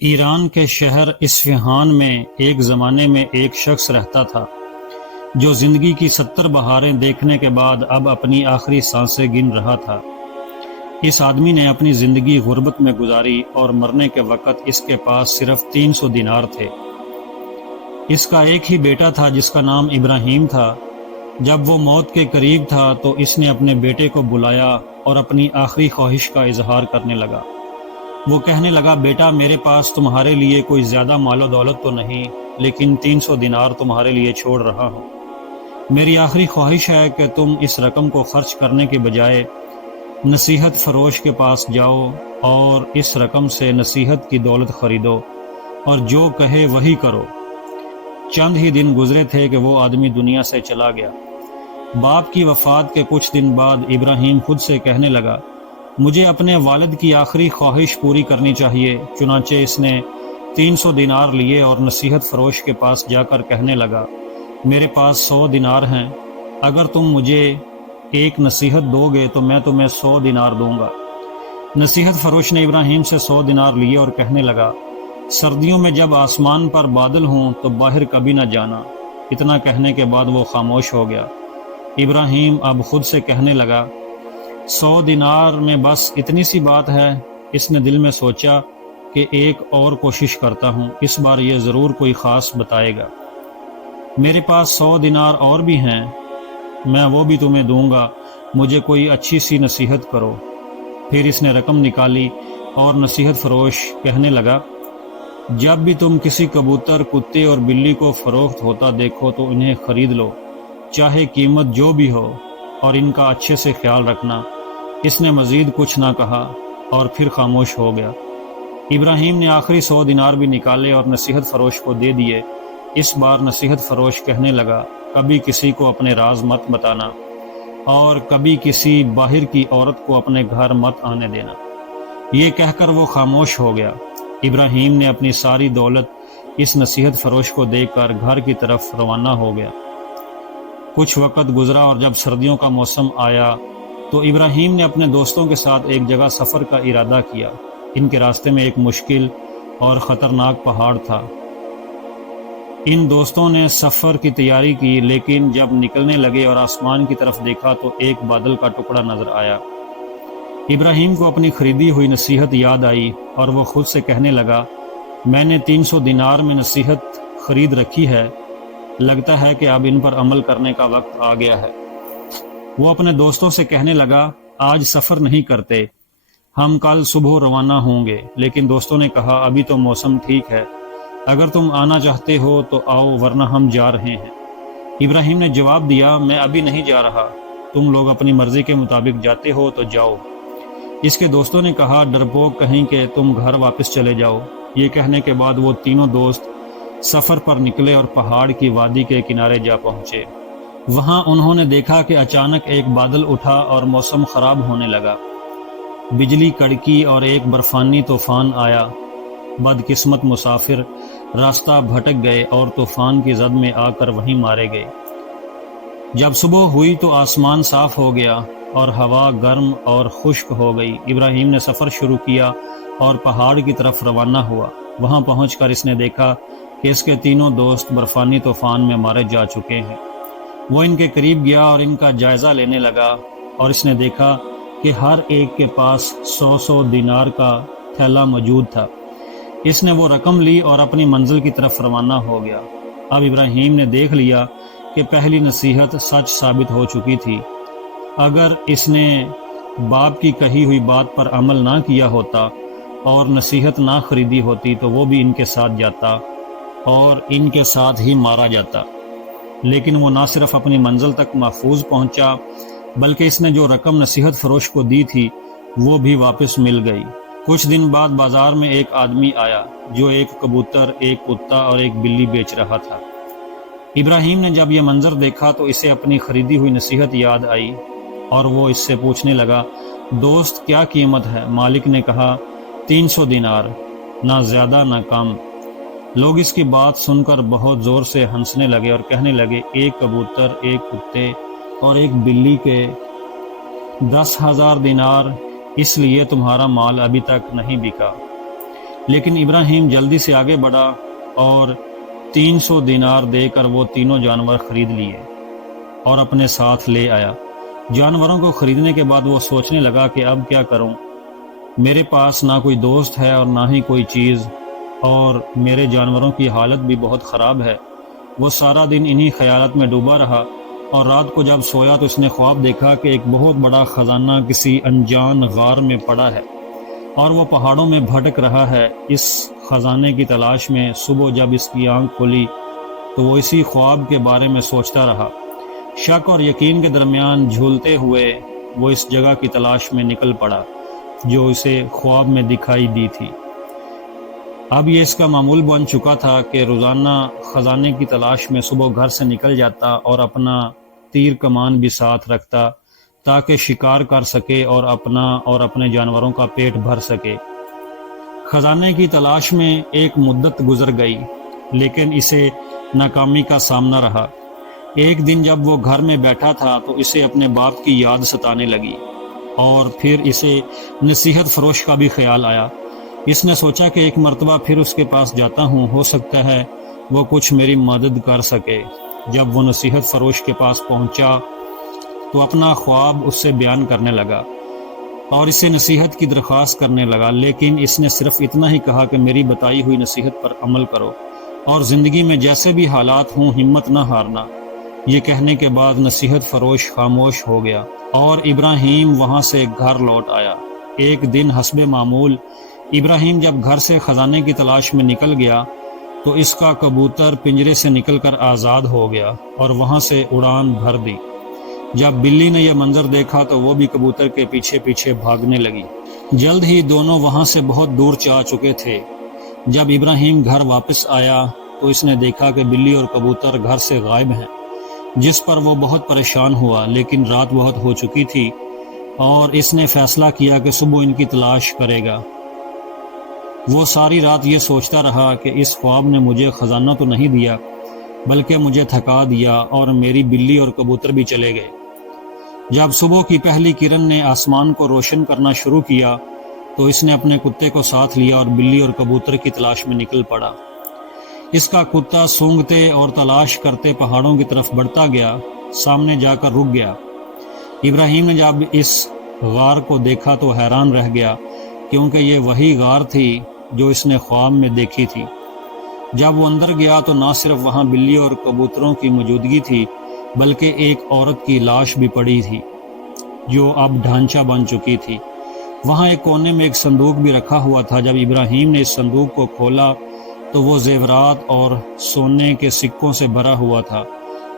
ایران کے شہر اصفہان میں ایک زمانے میں ایک شخص رہتا تھا جو زندگی کی 70 بہاریں دیکھنے کے بعد اب اپنی آخری سانسیں گن رہا تھا۔ اس آدمی نے اپنی زندگی غربت میں گزاری اور مرنے کے وقت اس کے پاس صرف 300 دینار تھے۔ اس کا ایک ہی بیٹا تھا جس کا نام ابراہیم تھا۔ جب وہ موت کے قریب تھا تو اس نے اپنے بیٹے کو بلایا اور اپنی آخری خواہش کا اظہار کرنے لگا۔ وہ کہنے لگا، بیٹا، میرے پاس تمہارے لیے کوئی زیادہ مال و دولت تو نہیں، لیکن 300 دینار تمہارے لیے چھوڑ رہا ہوں۔ میری آخری خواہش ہے کہ تم اس رقم کو خرچ کرنے کے بجائے نصیحت فروش کے پاس جاؤ اور اس رقم سے نصیحت کی دولت خریدو اور جو کہے وہی کرو۔ چند ہی دن گزرے تھے کہ وہ آدمی دنیا سے چلا گیا۔ باپ کی وفات کے کچھ دن بعد ابراہیم خود سے کہنے لگا، مجھے اپنے والد کی آخری خواہش پوری کرنی چاہیے۔ چنانچہ اس نے 300 دینار لیے اور نصیحت فروش کے پاس جا کر کہنے لگا، میرے پاس 100 دینار ہیں، اگر تم مجھے ایک نصیحت دو گے تو میں تمہیں 100 دینار دوں گا۔ نصیحت فروش نے ابراہیم سے 100 دینار لیے اور کہنے لگا، سردیوں میں جب آسمان پر بادل ہوں تو باہر کبھی نہ جانا۔ اتنا کہنے کے بعد وہ خاموش ہو گیا۔ ابراہیم اب خود سے کہنے لگا، 100 دینار میں بس اتنی سی بات ہے۔ اس نے دل میں سوچا کہ ایک اور کوشش کرتا ہوں، اس بار یہ ضرور کوئی خاص بتائے گا۔ میرے پاس 100 دینار اور بھی ہیں، میں وہ بھی تمہیں دوں گا، مجھے کوئی اچھی سی نصیحت کرو۔ پھر اس نے رقم نکالی اور نصیحت فروش کہنے لگا، جب بھی تم کسی کبوتر، کتے اور بلی کو فروخت ہوتا دیکھو تو انہیں خرید لو، چاہے قیمت جو بھی ہو، اور ان کا اچھے سے خیال رکھنا۔ اس نے مزید کچھ نہ کہا اور پھر خاموش ہو گیا۔ ابراہیم نے آخری 100 دینار بھی نکالے اور نصیحت فروش کو دے دیے۔ اس بار نصیحت فروش کہنے لگا، کبھی کسی کو اپنے راز مت بتانا اور کبھی کسی باہر کی عورت کو اپنے گھر مت آنے دینا۔ یہ کہہ کر وہ خاموش ہو گیا۔ ابراہیم نے اپنی ساری دولت اس نصیحت فروش کو دے کر گھر کی طرف روانہ ہو گیا۔ کچھ وقت گزرا اور جب سردیوں کا موسم آیا تو ابراہیم نے اپنے دوستوں کے ساتھ ایک جگہ سفر کا ارادہ کیا۔ ان کے راستے میں ایک مشکل اور خطرناک پہاڑ تھا۔ ان دوستوں نے سفر کی تیاری کی، لیکن جب نکلنے لگے اور آسمان کی طرف دیکھا تو ایک بادل کا ٹکڑا نظر آیا۔ ابراہیم کو اپنی خریدی ہوئی نصیحت یاد آئی اور وہ خود سے کہنے لگا، میں نے 300 دینار میں نصیحت خرید رکھی ہے، لگتا ہے کہ اب ان پر عمل کرنے کا وقت آ گیا ہے۔ وہ اپنے دوستوں سے کہنے لگا، آج سفر نہیں کرتے، ہم کل صبح روانہ ہوں گے۔ لیکن دوستوں نے کہا، ابھی تو موسم ٹھیک ہے، اگر تم آنا چاہتے ہو تو آؤ، ورنہ ہم جا رہے ہیں۔ ابراہیم نے جواب دیا، میں ابھی نہیں جا رہا، تم لوگ اپنی مرضی کے مطابق جاتے ہو تو جاؤ۔ اس کے دوستوں نے کہا، ڈرپوک کہیں کہ تم گھر واپس چلے جاؤ۔ یہ کہنے کے بعد وہ تینوں دوست سفر پر نکلے اور پہاڑ کی وادی کے کنارے جا پہنچے۔ وہاں انہوں نے دیکھا کہ اچانک ایک بادل اٹھا اور موسم خراب ہونے لگا۔ بجلی کڑکی اور ایک برفانی طوفان آیا۔ بدقسمت مسافر راستہ بھٹک گئے اور طوفان کی زد میں آ کر وہیں مارے گئے۔ جب صبح ہوئی تو آسمان صاف ہو گیا اور ہوا گرم اور خشک ہو گئی۔ ابراہیم نے سفر شروع کیا اور پہاڑ کی طرف روانہ ہوا۔ وہاں پہنچ کر اس نے دیکھا کہ اس کے تینوں دوست برفانی طوفان میں مارے جا چکے ہیں۔ وہ ان کے قریب گیا اور ان کا جائزہ لینے لگا، اور اس نے دیکھا کہ ہر ایک کے پاس 100 دینار کا تھیلا موجود تھا۔ اس نے وہ رقم لی اور اپنی منزل کی طرف روانہ ہو گیا۔ اب ابراہیم نے دیکھ لیا کہ پہلی نصیحت سچ ثابت ہو چکی تھی۔ اگر اس نے باپ کی کہی ہوئی بات پر عمل نہ کیا ہوتا اور نصیحت نہ خریدی ہوتی تو وہ بھی ان کے ساتھ جاتا اور ان کے ساتھ ہی مارا جاتا۔ لیکن وہ نہ صرف اپنی منزل تک محفوظ پہنچا، بلکہ اس نے جو رقم نصیحت فروش کو دی تھی وہ بھی واپس مل گئی۔ کچھ دن بعد بازار میں ایک آدمی آیا جو ایک کبوتر، ایک کتا اور ایک بلی بیچ رہا تھا۔ ابراہیم نے جب یہ منظر دیکھا تو اسے اپنی خریدی ہوئی نصیحت یاد آئی اور وہ اس سے پوچھنے لگا، دوست کیا قیمت ہے؟ مالک نے کہا، 300 دینار، نہ زیادہ نہ کم۔ لوگ اس کی بات سن کر بہت زور سے ہنسنے لگے اور کہنے لگے، ایک کبوتر، ایک کتے اور ایک بلی کے 10,000 دینار، اس لیے تمہارا مال ابھی تک نہیں بکا۔ لیکن ابراہیم جلدی سے آگے بڑھا اور 300 دینار دے کر وہ تینوں جانور خرید لیے اور اپنے ساتھ لے آیا۔ جانوروں کو خریدنے کے بعد وہ سوچنے لگا کہ اب کیا کروں، میرے پاس نہ کوئی دوست ہے اور نہ ہی کوئی چیز، اور میرے جانوروں کی حالت بھی بہت خراب ہے۔ وہ سارا دن انہی خیالات میں ڈوبا رہا، اور رات کو جب سویا تو اس نے خواب دیکھا کہ ایک بہت بڑا خزانہ کسی انجان غار میں پڑا ہے اور وہ پہاڑوں میں بھٹک رہا ہے اس خزانے کی تلاش میں۔ صبح جب اس کی آنکھ کھلی تو وہ اسی خواب کے بارے میں سوچتا رہا۔ شک اور یقین کے درمیان جھولتے ہوئے وہ اس جگہ کی تلاش میں نکل پڑا جو اسے خواب میں دکھائی دی تھی۔ اب یہ اس کا معمول بن چکا تھا کہ روزانہ خزانے کی تلاش میں صبح گھر سے نکل جاتا اور اپنا تیر کمان بھی ساتھ رکھتا تاکہ شکار کر سکے اور اپنا اور اپنے جانوروں کا پیٹ بھر سکے۔ خزانے کی تلاش میں ایک مدت گزر گئی، لیکن اسے ناکامی کا سامنا رہا۔ ایک دن جب وہ گھر میں بیٹھا تھا تو اسے اپنے باپ کی یاد ستانے لگی، اور پھر اسے نصیحت فروش کا بھی خیال آیا۔ اس نے سوچا کہ ایک مرتبہ پھر اس کے پاس جاتا ہوں، ہو سکتا ہے وہ کچھ میری مدد کر سکے۔ جب وہ نصیحت فروش کے پاس پہنچا تو اپنا خواب اس سے بیان کرنے لگا اور اسے نصیحت کی درخواست کرنے لگا، لیکن اس نے صرف اتنا ہی کہا کہ میری بتائی ہوئی نصیحت پر عمل کرو اور زندگی میں جیسے بھی حالات ہوں ہمت نہ ہارنا۔ یہ کہنے کے بعد نصیحت فروش خاموش ہو گیا اور ابراہیم وہاں سے گھر لوٹ آیا۔ ایک دن حسب معمول ابراہیم جب گھر سے خزانے کی تلاش میں نکل گیا تو اس کا کبوتر پنجرے سے نکل کر آزاد ہو گیا اور وہاں سے اڑان بھر دی۔ جب بلی نے یہ منظر دیکھا تو وہ بھی کبوتر کے پیچھے پیچھے بھاگنے لگی۔ جلد ہی دونوں وہاں سے بہت دور جا چکے تھے۔ جب ابراہیم گھر واپس آیا تو اس نے دیکھا کہ بلی اور کبوتر گھر سے غائب ہیں، جس پر وہ بہت پریشان ہوا، لیکن رات بہت ہو چکی تھی اور اس نے فیصلہ کیا کہ صبح ان کی تلاش کرے گا۔ وہ ساری رات یہ سوچتا رہا کہ اس خواب نے مجھے خزانہ تو نہیں دیا بلکہ مجھے تھکا دیا، اور میری بلی اور کبوتر بھی چلے گئے۔ جب صبح کی پہلی کرن نے آسمان کو روشن کرنا شروع کیا تو اس نے اپنے کتے کو ساتھ لیا اور بلی اور کبوتر کی تلاش میں نکل پڑا۔ اس کا کتا سونگتے اور تلاش کرتے پہاڑوں کی طرف بڑھتا گیا، سامنے جا کر رک گیا۔ ابراہیم نے جب اس غار کو دیکھا تو حیران رہ گیا، کیونکہ یہ وہی غار تھی جو اس نے خواب میں دیکھی تھی۔ جب وہ اندر گیا تو نہ صرف وہاں بلی اور کبوتروں کی موجودگی تھی بلکہ ایک عورت کی لاش بھی پڑی تھی جو اب ڈھانچہ بن چکی تھی۔ وہاں ایک کونے میں ایک صندوق بھی رکھا ہوا تھا۔ جب ابراہیم نے اس صندوق کو کھولا تو وہ زیورات اور سونے کے سکوں سے بھرا ہوا تھا۔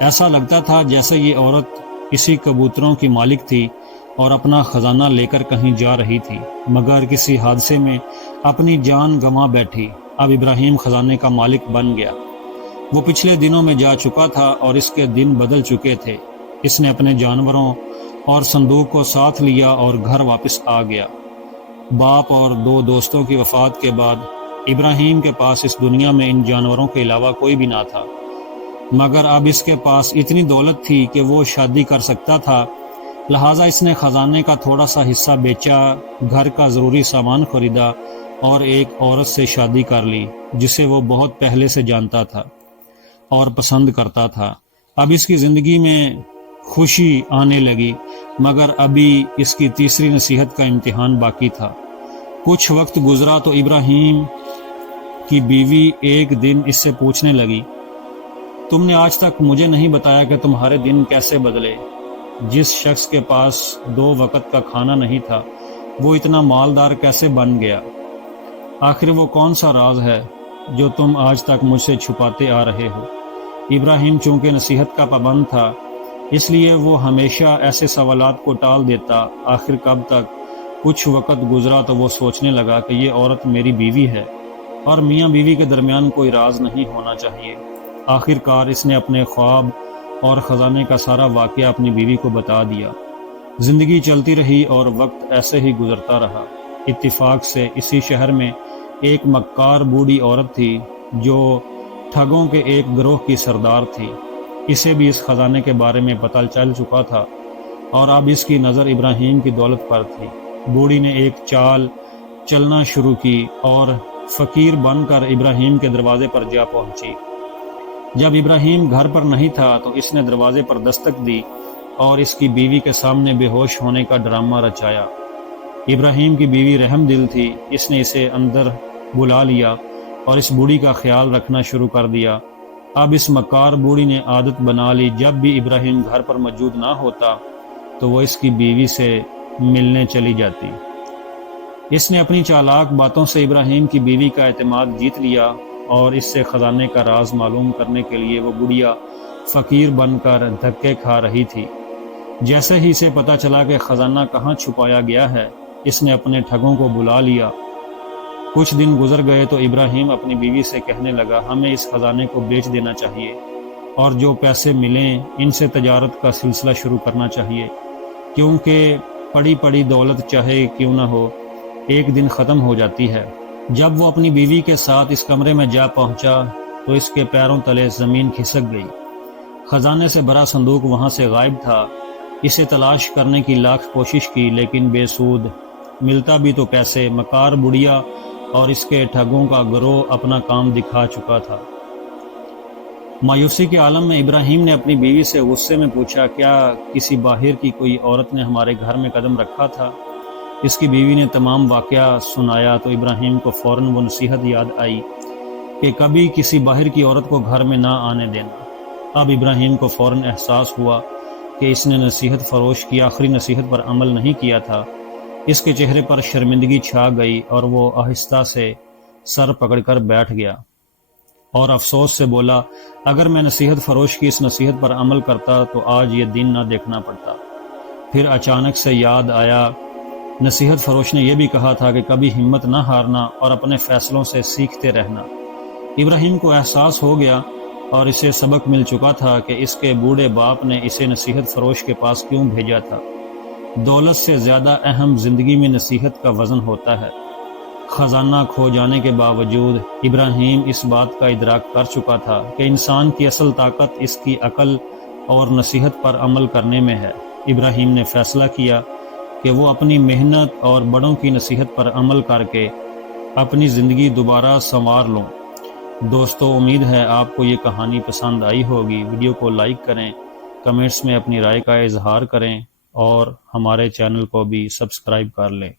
ایسا لگتا تھا جیسے یہ عورت اسی کبوتروں کی مالک تھی اور اپنا خزانہ لے کر کہیں جا رہی تھی، مگر کسی حادثے میں اپنی جان گنوا بیٹھی۔ اب ابراہیم خزانے کا مالک بن گیا۔ وہ پچھلے دنوں میں جا چکا تھا اور اس کے دن بدل چکے تھے۔ اس نے اپنے جانوروں اور صندوق کو ساتھ لیا اور گھر واپس آ گیا۔ باپ اور 2 دوستوں کی وفات کے بعد ابراہیم کے پاس اس دنیا میں ان جانوروں کے علاوہ کوئی بھی نہ تھا، مگر اب اس کے پاس اتنی دولت تھی کہ وہ شادی کر سکتا تھا، لہٰذا اس نے خزانے کا تھوڑا سا حصہ بیچا، گھر کا ضروری سامان خریدا اور ایک عورت سے شادی کر لی جسے وہ بہت پہلے سے جانتا تھا اور پسند کرتا تھا۔ اب اس کی زندگی میں خوشی آنے لگی، مگر ابھی اس کی تیسری نصیحت کا امتحان باقی تھا۔ کچھ وقت گزرا تو ابراہیم کی بیوی ایک دن اس سے پوچھنے لگی، تم نے آج تک مجھے نہیں بتایا کہ تمہارے دن کیسے بدلے؟ جس شخص کے پاس 2 وقت کا کھانا نہیں تھا وہ اتنا مالدار کیسے بن گیا؟ آخر وہ کون سا راز ہے جو تم آج تک مجھ سے چھپاتے آ رہے ہو؟ ابراہیم چونکہ نصیحت کا پابند تھا اس لیے وہ ہمیشہ ایسے سوالات کو ٹال دیتا۔ آخر کب تک کچھ وقت گزرا تو وہ سوچنے لگا کہ یہ عورت میری بیوی ہے اور میاں بیوی کے درمیان کوئی راز نہیں ہونا چاہیے۔ آخر کار اس نے اپنے خواب اور خزانے کا سارا واقعہ اپنی بیوی کو بتا دیا۔ زندگی چلتی رہی اور وقت ایسے ہی گزرتا رہا۔ اتفاق سے اسی شہر میں ایک مکار بوڑھی عورت تھی جو ٹھگوں کے ایک گروہ کی سردار تھی۔ اسے بھی اس خزانے کے بارے میں پتہ چل چکا تھا اور اب اس کی نظر ابراہیم کی دولت پر تھی۔ بوڑھی نے ایک چال چلنا شروع کی اور فقیر بن کر ابراہیم کے دروازے پر جا پہنچی۔ جب ابراہیم گھر پر نہیں تھا تو اس نے دروازے پر دستک دی اور اس کی بیوی کے سامنے بے ہوش ہونے کا ڈرامہ رچایا۔ ابراہیم کی بیوی رحم دل تھی، اس نے اسے اندر بلا لیا اور اس بوڑھی کا خیال رکھنا شروع کر دیا۔ اب اس مکار بوڑھی نے عادت بنا لی، جب بھی ابراہیم گھر پر موجود نہ ہوتا تو وہ اس کی بیوی سے ملنے چلی جاتی۔ اس نے اپنی چالاک باتوں سے ابراہیم کی بیوی کا اعتماد جیت لیا اور اس سے خزانے کا راز معلوم کرنے کے لیے وہ بڑھیا فقیر بن کر دھکے کھا رہی تھی۔ جیسے ہی اسے پتہ چلا کہ خزانہ کہاں چھپایا گیا ہے، اس نے اپنے ٹھگوں کو بلا لیا۔ کچھ دن گزر گئے تو ابراہیم اپنی بیوی سے کہنے لگا، ہمیں اس خزانے کو بیچ دینا چاہیے اور جو پیسے ملیں ان سے تجارت کا سلسلہ شروع کرنا چاہیے، کیونکہ پڑی پڑی دولت چاہے کیوں نہ ہو ایک دن ختم ہو جاتی ہے۔ جب وہ اپنی بیوی کے ساتھ اس کمرے میں جا پہنچا تو اس کے پیروں تلے زمین کھسک گئی۔ خزانے سے بھرا صندوق وہاں سے غائب تھا۔ اسے تلاش کرنے کی لاکھ کوشش کی لیکن بے سود، ملتا بھی تو کیسے؟ مکار بڑھیا اور اس کے ٹھگوں کا گروہ اپنا کام دکھا چکا تھا۔ مایوسی کے عالم میں ابراہیم نے اپنی بیوی سے غصے میں پوچھا، کیا کسی باہر کی کوئی عورت نے ہمارے گھر میں قدم رکھا تھا؟ اس کی بیوی نے تمام واقعہ سنایا تو ابراہیم کو فوراً وہ نصیحت یاد آئی کہ کبھی کسی باہر کی عورت کو گھر میں نہ آنے دینا۔ اب ابراہیم کو فوراً احساس ہوا کہ اس نے نصیحت فروش کی آخری نصیحت پر عمل نہیں کیا تھا۔ اس کے چہرے پر شرمندگی چھا گئی اور وہ آہستہ سے سر پکڑ کر بیٹھ گیا اور افسوس سے بولا، اگر میں نصیحت فروش کی اس نصیحت پر عمل کرتا تو آج یہ دن نہ دیکھنا پڑتا۔ پھر اچانک سے یاد آیا، نصیحت فروش نے یہ بھی کہا تھا کہ کبھی ہمت نہ ہارنا اور اپنے فیصلوں سے سیکھتے رہنا۔ ابراہیم کو احساس ہو گیا اور اسے سبق مل چکا تھا کہ اس کے بوڑھے باپ نے اسے نصیحت فروش کے پاس کیوں بھیجا تھا۔ دولت سے زیادہ اہم زندگی میں نصیحت کا وزن ہوتا ہے۔ خزانہ کھو جانے کے باوجود ابراہیم اس بات کا ادراک کر چکا تھا کہ انسان کی اصل طاقت اس کی عقل اور نصیحت پر عمل کرنے میں ہے۔ ابراہیم نے فیصلہ کیا کہ وہ اپنی محنت اور بڑوں کی نصیحت پر عمل کر کے اپنی زندگی دوبارہ سنوار لوں۔ دوستو، امید ہے آپ کو یہ کہانی پسند آئی ہوگی۔ ویڈیو کو لائک کریں، کمنٹس میں اپنی رائے کا اظہار کریں اور ہمارے چینل کو بھی سبسکرائب کر لیں۔